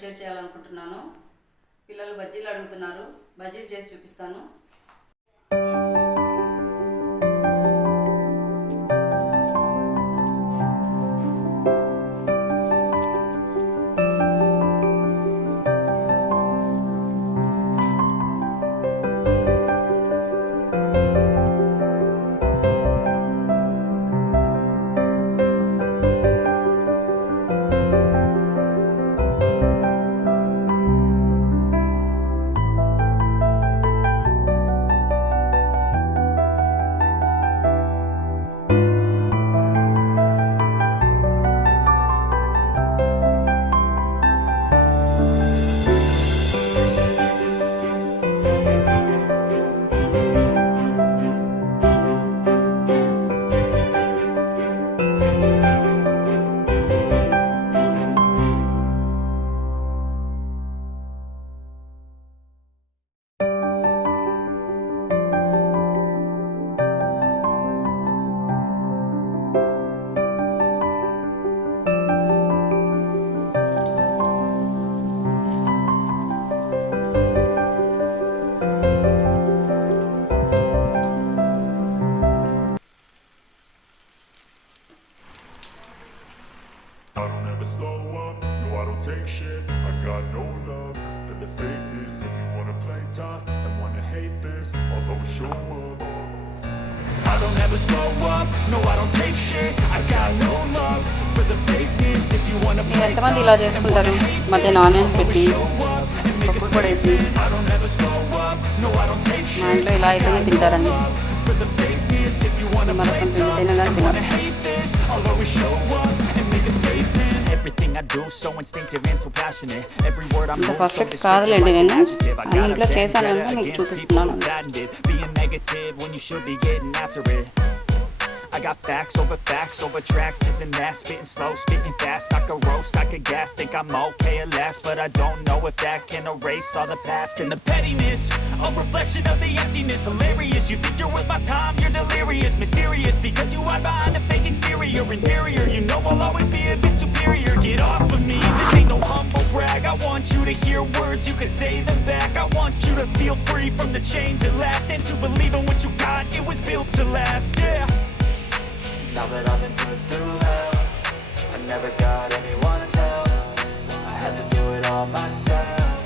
Share చేయాలనుకుంటున్నాను. పిల్లలు బజ్జీలు అడుగుతున్నారు, బజ్జీలు చేసి చూపిస్తాను. I don't ever slow up, no I don't take shit. I got no love for the fakeness. If you wanna play tough and wanna hate this, I'll always show up. I don't ever slow up, no I don't take shit. I got no love for the fakeness. If you wanna play tough and wanna hate this, I don't ever slow up, no I don't take shit. I got no love for the fakeness. If you wanna play tough and wanna hate this, I'll always show up. Everything I do so instinctive and so passionate. Every word I'm perfect కాదులేండి నేను ఇంట్లో చేశానంటే మీకు చూపిస్తున్నాను. Being negative when you should be getting after it. I got facts over tracks. Isn't that spitting slow, spitting fast? I could roast, I could gas, think I'm okay at last, but I don't know if that can erase all the past and the pettiness. A reflection of the emptiness, hilarious. You think you're worth my time, you're delirious, mysterious because you hide behind a fake exterior, inferior. You know I'll always be a bit superior. Get off of me, this ain't no humble brag. I want you to hear words, you can say them back. I want you to feel free from the chains at last, and to believe in what you got, it was built to last. Yeah. Now that I've been put through hell, I never got anyone's help. I had to do it all myself.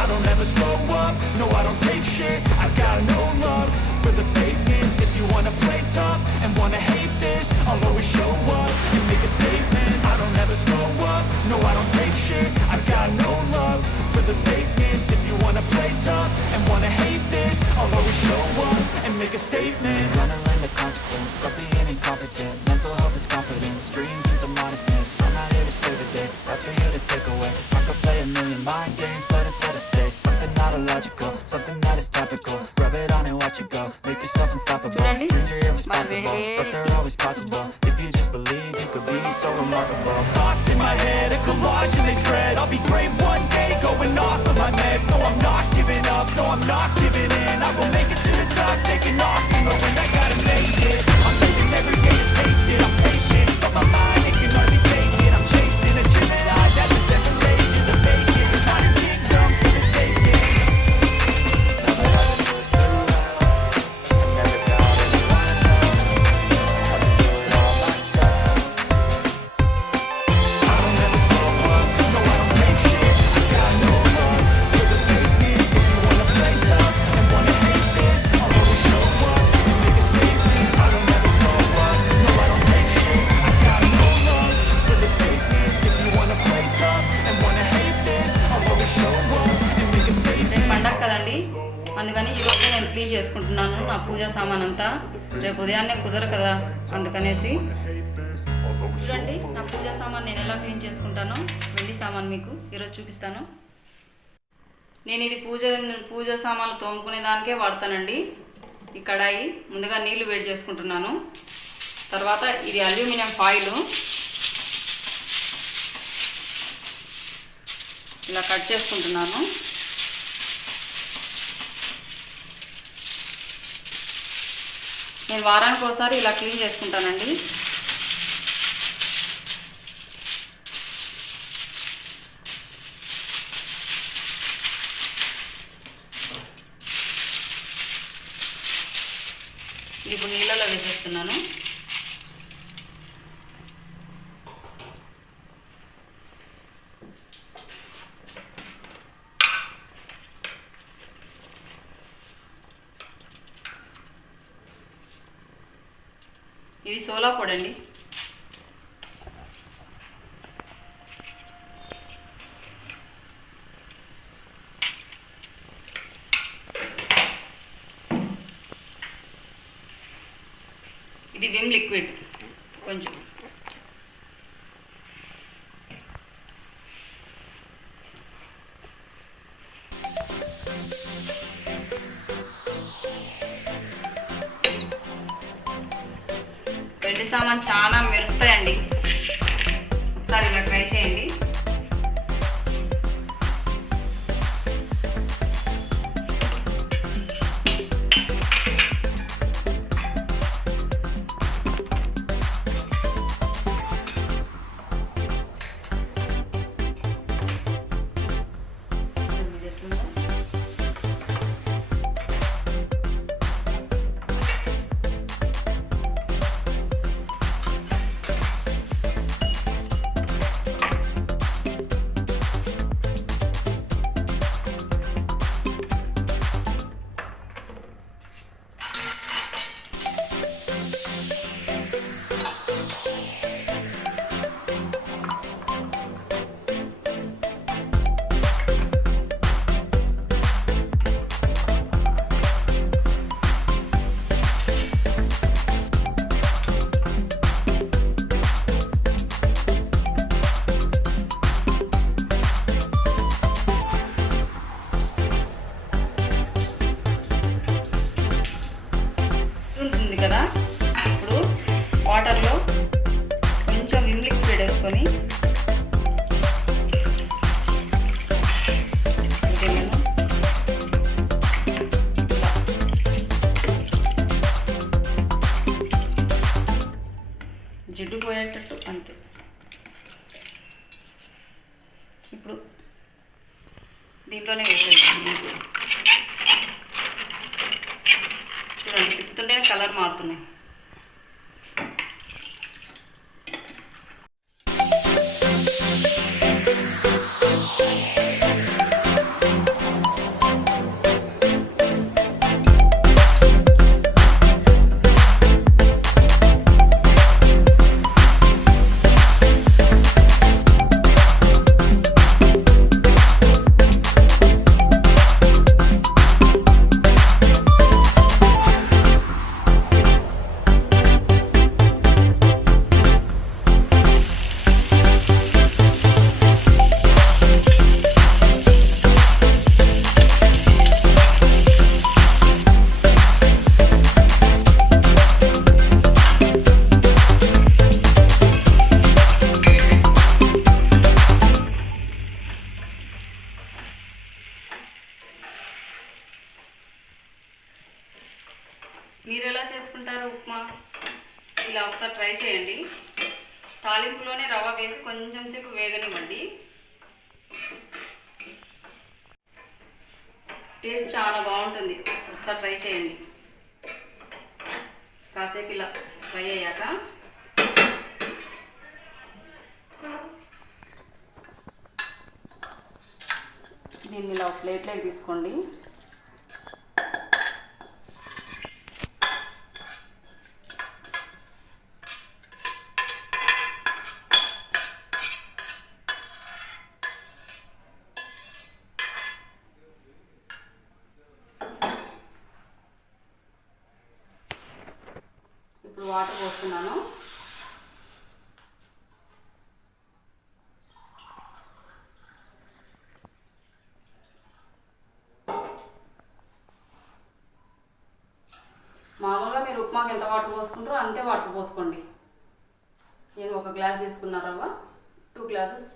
I don't ever slow up, no I don't take shit. I got no love for the fakeness. If you wanna play tough and wanna hate this, I'll always show up and make a statement. I don't ever slow up, no I don't take shit. I got no love for the fakeness. If you wanna play tough and wanna hate this, I'll always show up and make a statement. Gonna learn the consequence of being incompetent. Mental health is confidence, dreams and some modestness. I'm not here to save the day, that's for you to take away. I could play a million mind games, but instead I say something not illogical, something that is topical. Rub it on and watch it go, make yourself unstoppable. Dreams are irresponsible, but they're always possible. If you just believe, you could be so remarkable. Thoughts in my head, a collage and they spread. I'll be great one day, going off of my meds. No I'm not giving up, no I'm not giving in. I will make it to the top, taking off and going. I gotta make it, I'm taking every day to taste it. I'm patient, but my mind, it can hardly take it. I'm chasing a dream that I got the 7 ages of bacon. The modern kingdom for the taking. Now that I've been put through hell, I never got anyone's help. I had to do it all myself. I don't ever slow up, no I don't take shit. I got no love for the fakeness. If you wanna play tough and wanna hate this, I'll always show up and make a statement. I don't ever slow up, no I don't take shit. I got no love for the fakeness. If you wanna play tough and wanna hate this, I'll always show up and make a statement. రేపు పండగ కదండి, అందుకని ఈరోజు నేను clean చేసుకుంటున్నాను నా పూజా సామాన్ అంతా. రేపు ఉదయాన్నే కుదరదు కదా, అందుకనేసి. చూడండి నా పూజా సామాన్ నేను ఎలా క్లీన్ చేసుకుంటానో, వెండి సామాన్ మీకు ఈరోజు చూపిస్తాను. నేను ఇది పూజా సామాన్లు తోముకునే దానికే వాడతానండి. ఈ కడాయి ముందుగా నీళ్లు వేడి చేసుకుంటున్నాను. తర్వాత ఇది అల్యూమినియం ఫాయిల్ ఇలా కట్ చేసుకుంటున్నాను. నేను వారానికి ఒకసారి ఇలా క్లీన్ చేసుకుంటానండి. ఇప్పుడు నీళ్ళలో వేసేస్తున్నాను. ఇది సోలా పొడి అండి. ఇది విమ్ లిక్విడ్ కొంచెం. వెండి సామాన్ చాలా మెరుస్తాయండి, ఒకసారి ఇలా ట్రై చేయండి. కదా, ఇప్పుడు వాటర్లో కొంచెం విమ్ లిక్విడ్ వేసుకొని జిడ్డు పోయేటట్టు అంతే. ఇప్పుడు దీంట్లోనే వేసేద్దాం. చూడండి, తిప్పుతుంటే కలర్ మారుతున్నాయి. మీరు ఎలా చేసుకుంటారు ఉప్మా? ఇలా ఒకసారి ట్రై చేయండి. తాలింపులోనే రవ్వ వేసి కొంచెం సేపు వేగనివ్వండి. టేస్ట్ చాలా బాగుంటుంది, ఒకసారి ట్రై చేయండి. కాసేపు ఇలా ఫ్రై అయ్యాక దీన్ని ఇలా ప్లేట్లోకి తీసుకోండి. ఇప్పుడు వాటర్ పోస్తున్నాను. మామూలుగా మీరు ఉప్మాకి ఎంత వాటర్ పోసుకుంటారో అంతే వాటర్ పోసుకోండి. నేను 1 గ్లాస్ తీసుకున్న రవ్వ 2 గ్లాసెస్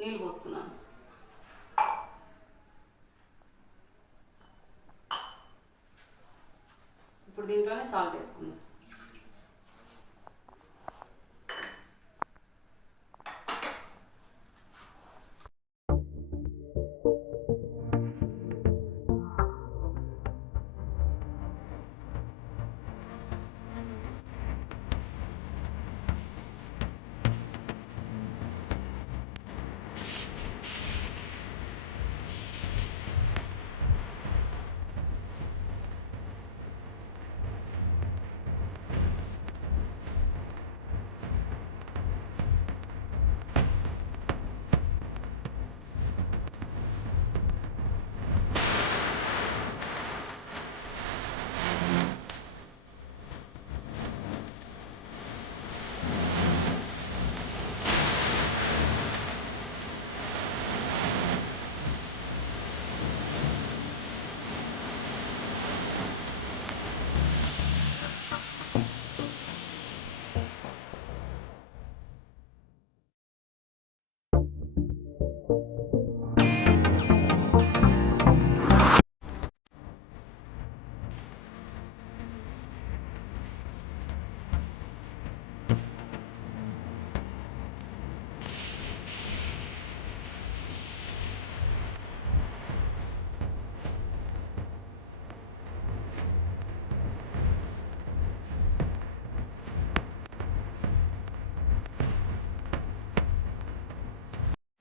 నీళ్ళు పోసుకున్నాను. ఇప్పుడు దీంట్లోనే సాల్ట్ వేసుకుందాం.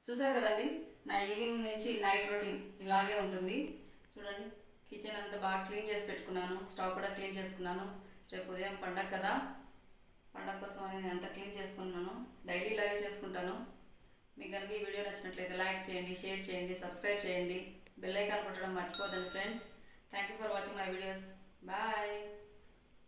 చూసారు కదండి, నా ఈవినింగ్ నుంచి నైట్ రొటీన్ ఇలాగే ఉంటుంది. చూడండి, కిచెన్ అంతా బాగా క్లీన్ చేసి పెట్టుకున్నాను, స్టవ్ కూడా క్లీన్ చేసుకున్నాను. రేపు ఉదయం పండగ కదా, పండగ కోసం నేను అంతా క్లీన్ చేసుకున్నాను. డైలీ ఇలాగే చేసుకుంటాను. మీకు కనుక ఈ వీడియో నచ్చినట్లయితే లైక్ చేయండి, షేర్ చేయండి, సబ్స్క్రైబ్ చేయండి, బెల్ ఐకాన్ కొట్టడం మర్చిపోదండి friends. Thank you for watching my videos.